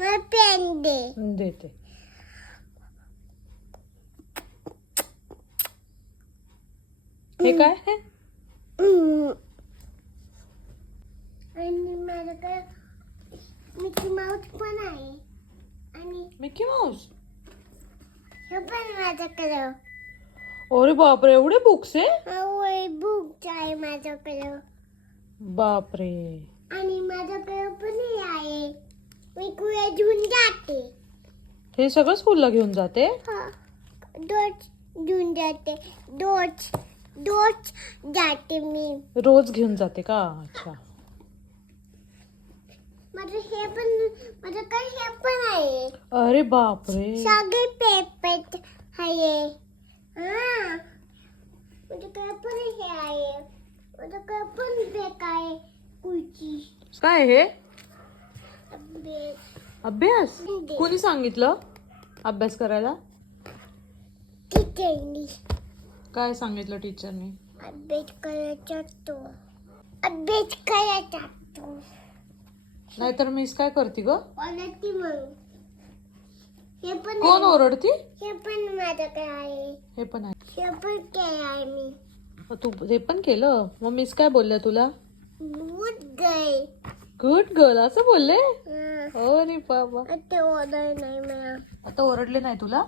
मला पेन दे. देते. हे काय आहे? आणि माझ्याकडे मिकी माऊस पण आहे. आणि मिकी माऊस. हे पण माझ्याकडे. अरे बापरे, एवढे बुक्स आहे. बुक आहे माझ्याकडे. बापरे. आणि माझ्याकडे पण हे आहे. मी कुठे घेऊन जाते. हे सगळं स्कूलला घेऊन जाते. दोच घेऊन जाते. दोच जाते मी. रोज घेऊन जाते का? अच्छा. माझ्याकडे हे पण आहे. अरे बापरे. सगळे पेपर आहे. माझ्याकडे पण हे आहे. माझ्याकडे पण बॅग आहे. कुची काय हे? अभ्यास. अभ्यास. कोणी सांगितलं अभ्यास करायला? टीचरनी. काय सांगितलं टीचरनी? अभ्यास करायचा तो. अभ्यास करायचा तो. नाहीतर मिस काय करते ग? ओरडती मग. हे पण कोण आहे. ओरडती? हे पण माझ्याकडे आहे. हे पण आहे. हे पण केलं आहे मी. तू हे पण केलं? मग मिस काय बोलल्या तुला? Good guy. गुड गर्ल असं बोलले? अरे बाबा. ते ओरड नाही मला. आता ओरडले नाही तुला?